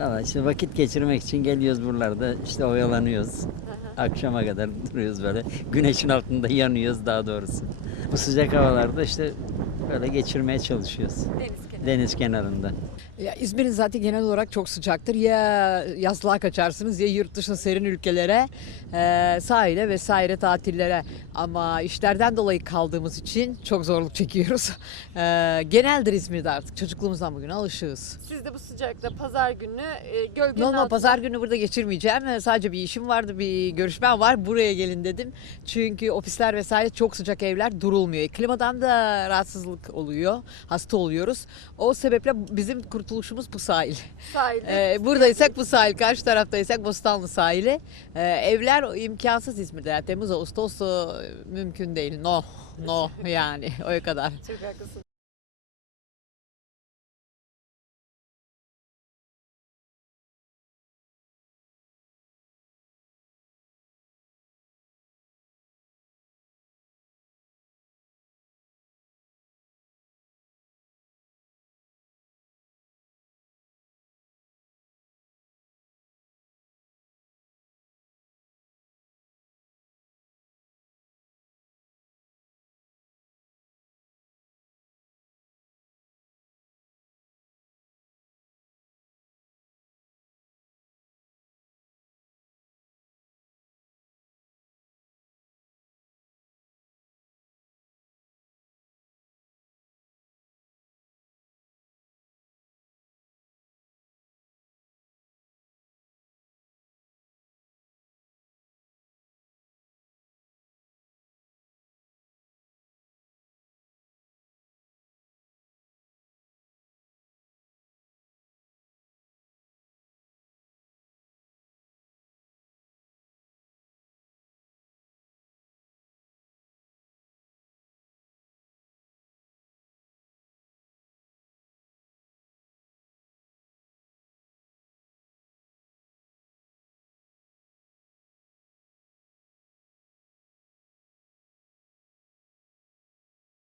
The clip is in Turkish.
Valla işte vakit geçirmek için geliyoruz buralarda işte oyalanıyoruz. Akşama kadar duruyoruz böyle. Güneşin altında yanıyoruz daha doğrusu. Bu sıcak havalarda işte böyle geçirmeye çalışıyoruz. Deniz kenarı. Deniz kenarında. Ya İzmir'in zaten genel olarak çok sıcaktır. Ya yazlığa kaçarsınız ya yurt dışı serin ülkelere, e, sahile vesaire tatillere. Ama işlerden dolayı kaldığımız için çok zorluk çekiyoruz. E, geneldir İzmir'de artık. Çocukluğumuzdan bugüne alışığız. Siz de bu sıcakta pazar günü e, gölgenin No no altında- pazar günü burada geçirmeyeceğim. E, Sadece bir işim vardı, bir görüşmem var. Buraya gelin dedim. Çünkü ofisler vesaire çok sıcak evler durulmuyor. Klimadan da rahatsızlık oluyor. Hasta oluyoruz. O sebeple bizim kurtuluşumuz bu sahil. sahilde. Ee, buradaysak bu sahil, karşı taraftaysak Bostanlı sahili. Ee, evler imkansız İzmir'de. Yani Temmuz, Ağustos mümkün değil. No, no yani o kadar. Çok haklısın.